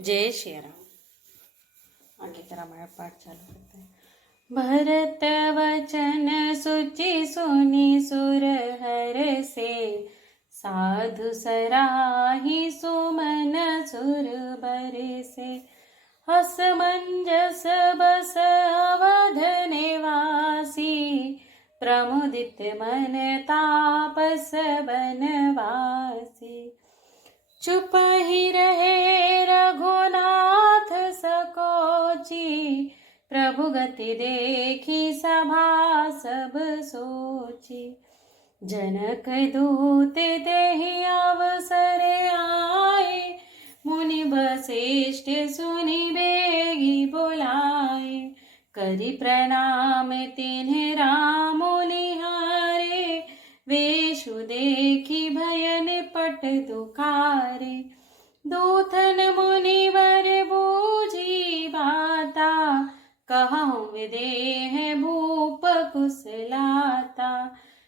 जय श्री राम। आगे का रामायण पाठ चालू करते हैं। भरत वचन सुचि सुनि सुर हर से, साधु सराही सुमन सुर बरसे। हस मंजस बस अवध निवासी, प्रमुदित मन तापस बनवासी। चुप ही रहे रघुनाथ सकोची, प्रभु गति देखी सभा सब सोची। जनक दूत देहि अवसर आए, मुनि वशिष्ठ सुनि बेगी बुलाए। करि प्रणाम तिन्ह राम निहारे, वेशु देखी भयन पट दुखारे। दूतन मुनिवर बूझी बाता, कहूँ विदेह भूप कुशलाता।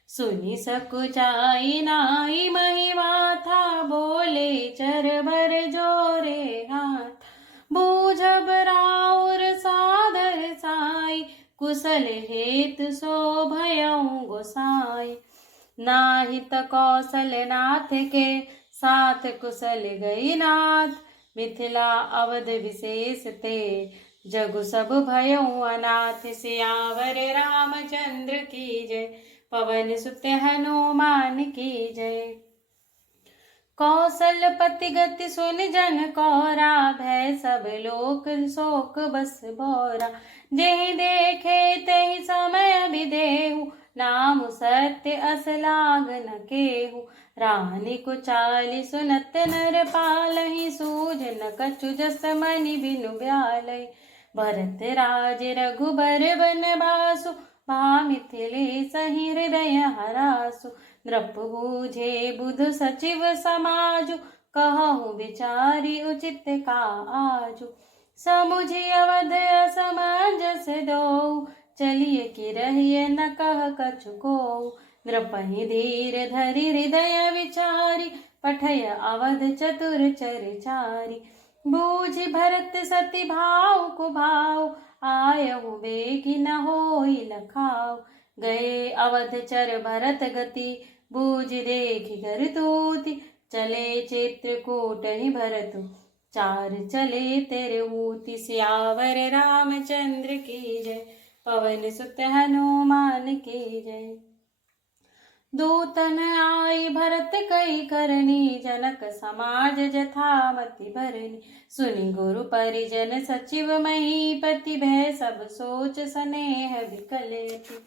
सुनि सकुचाई नाई महिमा था, बोले चर भर जोरे हाथ। बूझब राउर सादर साई, कुशल हेतु सो भयऊँ गोसाई। नाहित कौशल नाथ के, साथ कुशल गई नाथ। मिथिला अवध विशेष ते, जगु सब भयऊँ अनाथ। सियावर रामचंद्र की जय, पवन सुत हनुमान की जय। कौशलपति गति सुन जन कौरा, भय सब लोक शोक बस बोरा। जेहि देखे तेहि समय विदेहु, नाम सत्य अस लाग न केहु। रानी कुचाली सुनत नर पालहि, सूझ न कछु जस मनि बिनु ब्यालहि। भरत राज रघुबर बनवासु, भा मिथिलेश सहि हृदय हरासु। नृप बूझे बुधु सचिव समाजु, कहूँ विचारी उचित का आजु। समुझि अवध असमंजस दो, चलिए कि रहिए न कह कछु कोउ। नृपहि धीर धरि हृदय विचारी, पठय अवध चतुर चरचारी। बूझि भरत सती भाव को भाव, आयहु बेगी न होई लखाव। गए अवध चर भरत गति, बूझि देखि घर तूति। चले चित्रकूट ही भरतु, चार चले तिरहुति। सियावर रामचंद्र की जय, पवन सुत हनुमान की जय। दूतन आई भरत कई करनी, जनक समाज जथामति भरनी। सुनि गुरु परिजन सचिव महीपति, भय सब सोच सनेह विकलयति।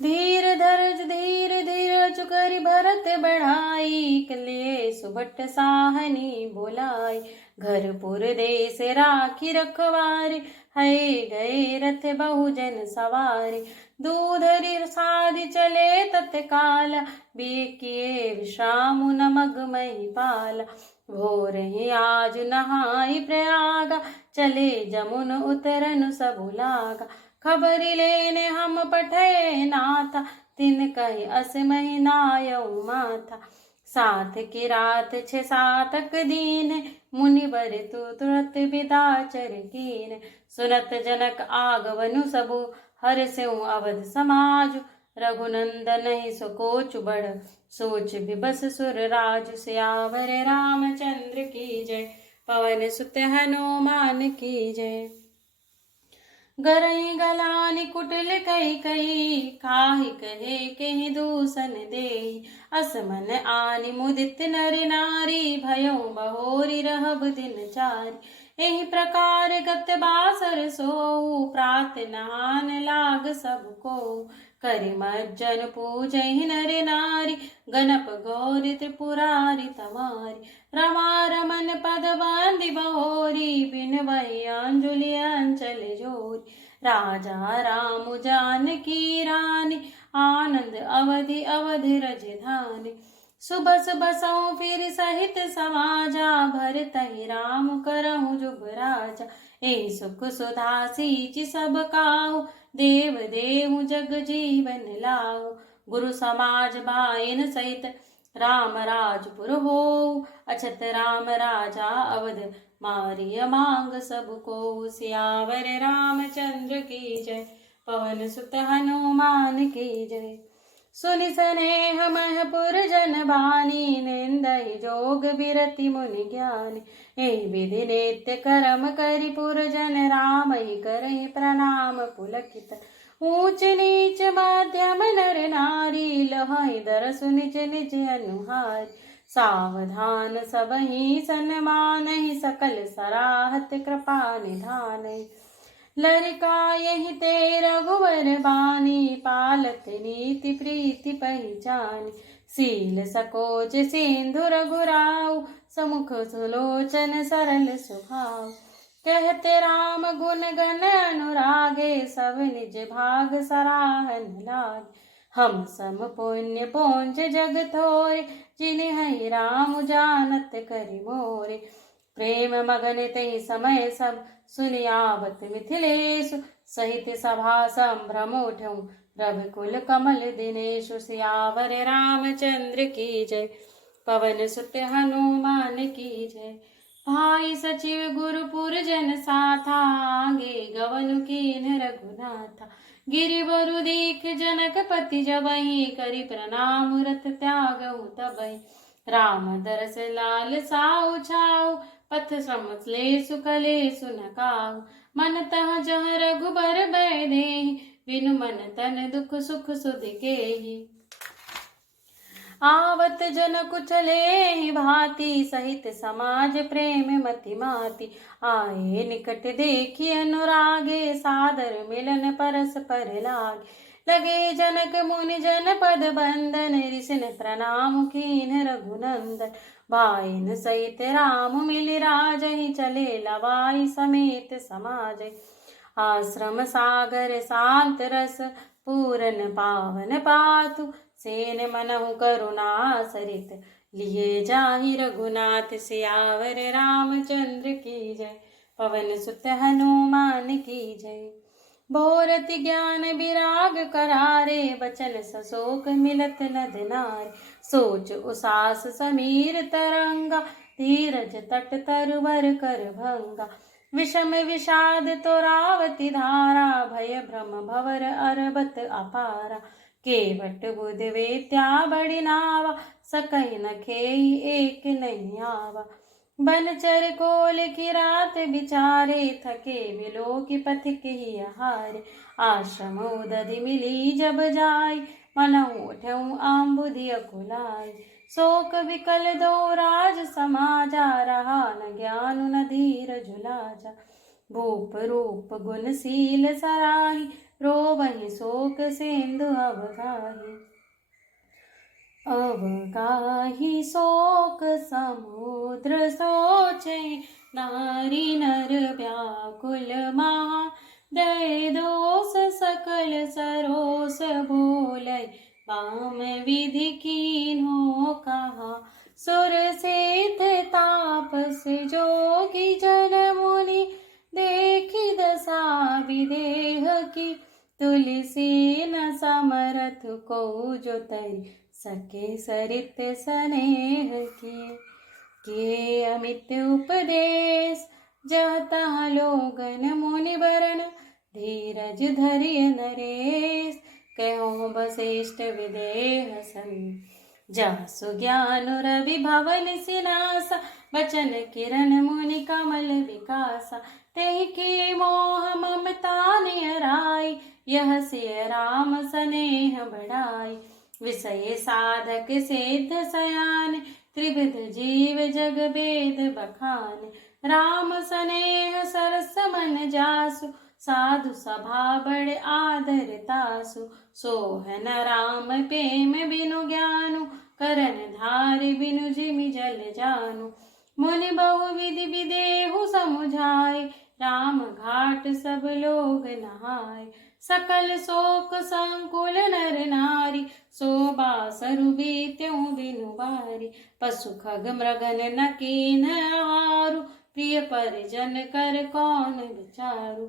धीर धरज धीर धीरज करि भरत बढ़ाई, कले सुभट साहनी बोलाई। घर पुर देश राखी रखवारे, है गए रथ बहुजन सवारे। दूधरि साधि चले तत्काला, बेकिए विश्राम न मग महिपाला। भोर ही आज नहाई प्रयागा, चले जमुन उतरनु सबु लागा। खबरि लेने हम पठे नाथा, तिन कहि अस महिनायऊ माथा। साथ की रात 6 सातक दीन, मुनिवर तु तुरत विदा चर कीन। सुनत जनक आगवनु सबु, हर्षऊ अवध समाजु। रघुनंदन ही सुकोचु बढ़, सोच विबस सुर राजु। सियावर रामचंद्र की जय, पवन सुत हनुमान की जय। गरई गलानि कुटिल कई कई, काहि कहे केहि दूषण देई। असमन आनि मुदित नर नारी, भयउ बहोरी रहब दिन चारी। एहि प्रकार गत बासर सोऊ, प्रात नहान लाग सब कोउ। करि मज्जन पूजहि नर नारी, गणप गौरी त्रिपुरारी तमारी। रमा रमन पद बांधि बहोरी, बिनवहि अंजुलि अंचल जोरी। राजा राम जानकी रानी, आनंद अवधि अवधि राजधानी। सुबस बसऊँ फिर सहित समाजा, भरतहि राम करहु जुग राजा। एहि सुख सुधा सींचि सब काहू, देव देहु जग जीवन लाऊ। गुरु समाज भाइन सहित, राम राजपुर होऊ। अछत राम राजा अवध, मारिय मांग सबको। सियावर रामचंद्र की जय, पवन सुत हनुमान की जय। सुनि स्नेह महपुर जन बानी, निंदहि जोग बिरति मुनि ज्ञानी। ए विधि नित्य करम करि पुर जन, राम ही करहि प्रणाम पुलकित। ऊंच नीच मध्यम नर नारी, लहहि दरसु निज निज अनुहारी। सावधान सबहि सन्मानहि, सकल सराहत कृपा निधानहि। लरकायहि ते रघुवर बानी, पालत नीति प्रीति पहिचानी। सील सकोच सिंधु रघुराऊ, समुख सुलोचन सरल स्वभाव। कहते राम गुण गण अनुरागे, सब निज भाग सराहन लागे। हम सम पुण्य पुंज जग थोरे, जिन्हहि राम जानत करि मोरे। प्रेम मगन तहि समय सब, सुनियावत मिथिलेशु। सहित सभा संभ्रम उठऊँ, रघुकुल कमल दिनेशु। सियावर रामचंद्र की जय, पवन सुत हनुमान की जय। भाई सचिव गुरुपुर जन साथा, आगे गवनु कीन रघुनाथा। गिरिवरु दीख जनकपति जबहि, करि प्रणाम रत त्यागहु तबहि। राम दरस लाल साउ छाउ, पथ समलेसु कलेसु न काहू। मन तह जह रघुबर बैदेहि, बिनु मन तन दुख सुख सुधि केहि। आवत जन कुचले भांति, सहित समाज प्रेम मति माति। आए निकट देखी अनुरागे, सादर मिलन परस पर लागे। लगे जनक मुनि जन पद बंदन, ऋषिन प्रणाम कीन रघुनंदन। भाइन सहित राम मिलि राजहि, चले लवाई समेत समाजहि। आश्रम सागर शांत रस, पूरन पावन पातु। सेन मनहु करुणा सरित, लिए जाहि रघुनाथ। सियावर रामचंद्र की जय, पवन सुत हनुमान की जय। भोरति ज्ञान विराग करारे, बचन सशोक मिलत नद नारे। सोच उसास समीर तरंगा, धीरज तट तरुवर कर भंगा। विषम विषाद तोरावति धारा, भय भ्रम भवर अरबत अपारा। केवट बुध वेत्या बड़ी नावा, सकहि न खेई एक नहीं आवा। बनचर कोल की रात बिचारे, थके बिलो की पथिक ही हारे। आश्रम उदधि मिली जब जाई, मनहु उठऊँ आम्बुधि अकुलाई। शोक विकल दो राज समाजा, रहा न ज्ञान न धीर जुलाजा। भूप रूप गुणशील सराही, रोवहि शोक सिंधु अवगाही। अवगाही शोक समुद्र सोचे, नारी नर व्याकुल महा। दय दोष सकल सरोस बोलै, वाम विधि कीन्हो कहा। सुर सिद्ध तापस जोगी जन मुनि, देखी दशा विदेह की। तुलसी न समरथ को जो तरि, सके सरित स्नेह की। के अमित उपदेश, जह तह लोगन मुनि बरन। धीरज धरिय नरेश, कहो वशिष्ठ विदेह सन। जासु ज्ञान रवि भवन सिनासा, बचन किरण मुनि कमल विकासा। तेहि की मोह ममता नियराई, यह सिय राम स्नेह बढ़ाई। विषय साधक सिद्ध सयान, त्रिविध जीव जग वेद बखान। राम स्नेह सरस मन जासु, साधु सभा बड़ आदर तासु। सोहन राम प्रेम बिनु ज्ञानु, करन धारि बिनु जिमि जल जानु। मुनि बहु विधि विदेहु समुझाए, राम घाट सब लोग नहाय। सकल शोक संकुल नर नारी, शोभा सरु बीत्यों बिनु बारी। पशु खग मृगन न कीन आहारु, प्रिय परिजन कर कौन विचारु।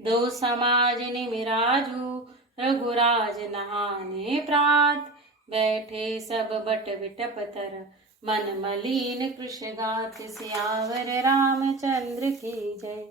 दो समाज निमिराजु, रघुराज नहाने प्रात। बैठे सब बट बिटप तर, मन मलिन कृष्ण गात सियावर रामचंद्र की जय।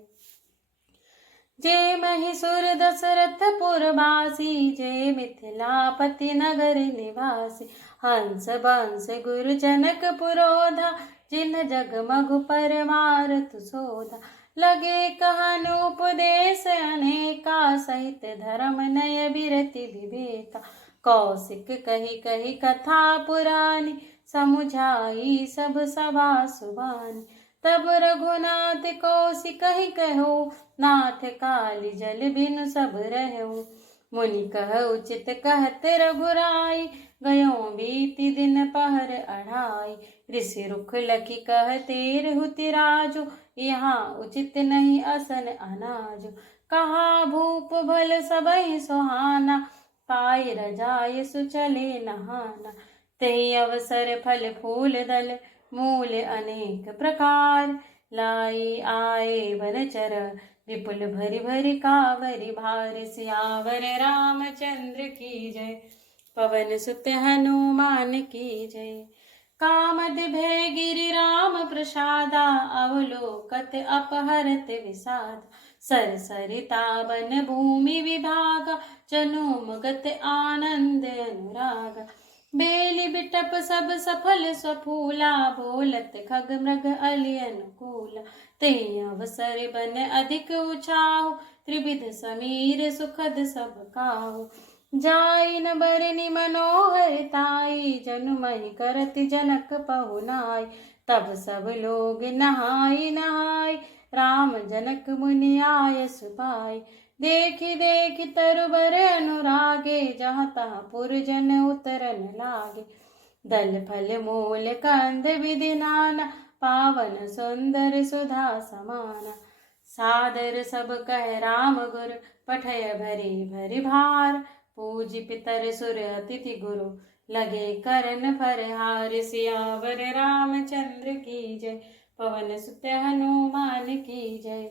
जय महिषुर दशरथ पुरवासी, जय मिथिलापति नगर निवासी। हंस बंस गुरु जनक पुरोधा, जिन जगमगु परमारथ सोधा। लगे कहन उपदेश अनेका, सहित धर्म नय बिरति विवेका। कौशिक कही कही कथा पुरानी, समुझाई सब सभा सुबानी। तब रघुनाथ कौशिक कही कहो, नाथ काली जल बिनु सब रहो। मुनि कह उचित कहत रघुराई, गयो बीती दिन पहर अढ़ाई। ऋषि रुख लखी कहते रहुति राजो, यहाँ उचित नहीं असन अनाजो। कहा भूप भल सबहि सुहाना, पाई रजाय सुचले नहाना। तेहि अवसर फल फूल दल, मूल अनेक प्रकार। लाई आए वनचर, विपुल भरी भरी कावरी भार। सियावर रामचंद्र की जय, पवन सुत हनुमान की जय। कामद भय गिरि राम प्रसादा, अवलोकत अपहरत विषाद। सरसरिता बन भूमि विभागा, जनुमगत आनंद अनुरागा। बेली बिटप सब सफल सफूला, बोलत खग मृग अली अनुकूला। तेहि अवसर बन अधिक उछाहु, त्रिविध समीर सुखद सब काहु। जाई न बरनि मनोहर ताई, जनु महि करति जनक पहुनाई। तब सब लोग नहाई नहाई, राम जनक मुनि आय सुपाई। देखि देखि तरुबर अनुरागे, जहाँ तहाँ पुरजन उतरन लागे। दल फल मूल कंद विधि नाना, पावन सुंदर सुधा समाना। सादर सब कह राम गुर, पठय भरी भरी भार। पूज पितर सुर अतिथि गुरु, लगे करन फरहार। सियावर रामचंद्र की जय, पवन सुत हनुमान की जय।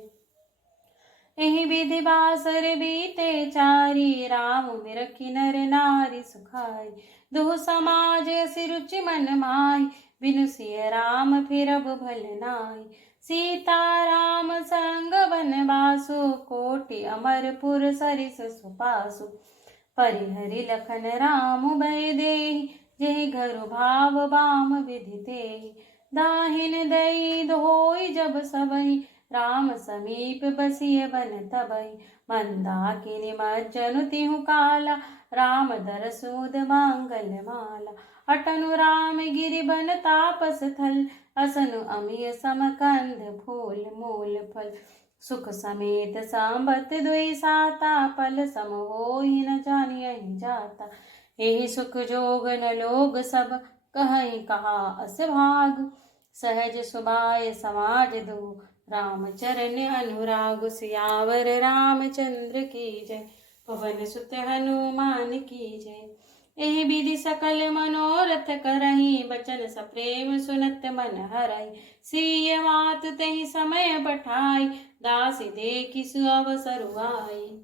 एहि विधि बासर बीते चारी, राम बिरखि नर नारी सुखाई। दुह समाज असी रुचि मन माही, बिनु सिय राम फिरब भल नाई। सीता राम संग वनवासु, कोटि अमरपुर सरिस सुपासु। परिहरि लखन राम भय देहि, जेहि घरु भाव बाम विधि तेहि। दाहिन दई धोई जब सबहि, राम समीप बसिय बन तबहि। मंदाकिनी मज्जनु तिहु काला, राम दरसूद मंगल माला। अटनु राम गिरि बन तापस थल, असनु अमिय समकंद फूल मूल फल। सुख समेत सांबत दुई साता, पल सम होई न जानियहि जाता। एहि सुख जोगन लोग सब, कहहि कहा अस भाग। सहज सुबाय समाज दो, राम चरण अनुराग। सियावर रामचंद्र की जय, पवन सुत हनुमान की जय। एहि विधि सकल मनोरथ करहि, बचन सप्रेम सुनत मन हरहि। सिय मात तेहि समय पठाई, दासी देखि सु अवसर आई।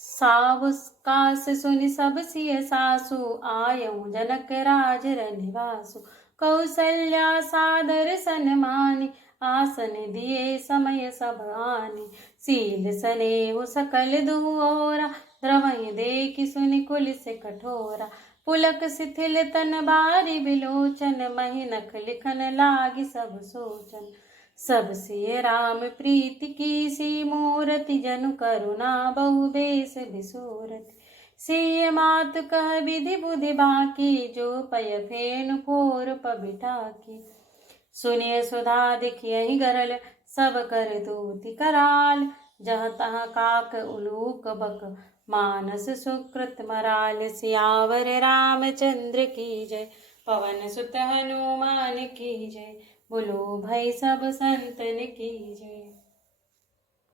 सावकाश सुनि सब सिय सासु, आयऊ जनक राज रनिवासु। कौसल्या सादर सन्मानि, आसन दिए समय सब आनि। सील सनेहु सकल दुओरा, द्रवहि देखि सुनि कुलिस कठोरा। पुलक शिथिल तन बारी बिलोचन, महि नख लिखन लागी सब सोचन। सब सिय राम प्रीति की सी मूरति, जनु करुणा बहु बेस बिसूरति। सिय मात कह विधि बुद्धि बाकी, जो पय फेनु फोर पबिठाकी। सुनिय सुधा दिखियहि गरल, सब कर दूति कराल। जहाँ तहाँ काक उलूक बक, मानस सुकृत मराल। सियावर रामचंद्र की जय, पवन सुत हनुमान की जय। बोलो भाई सब संतन की जय।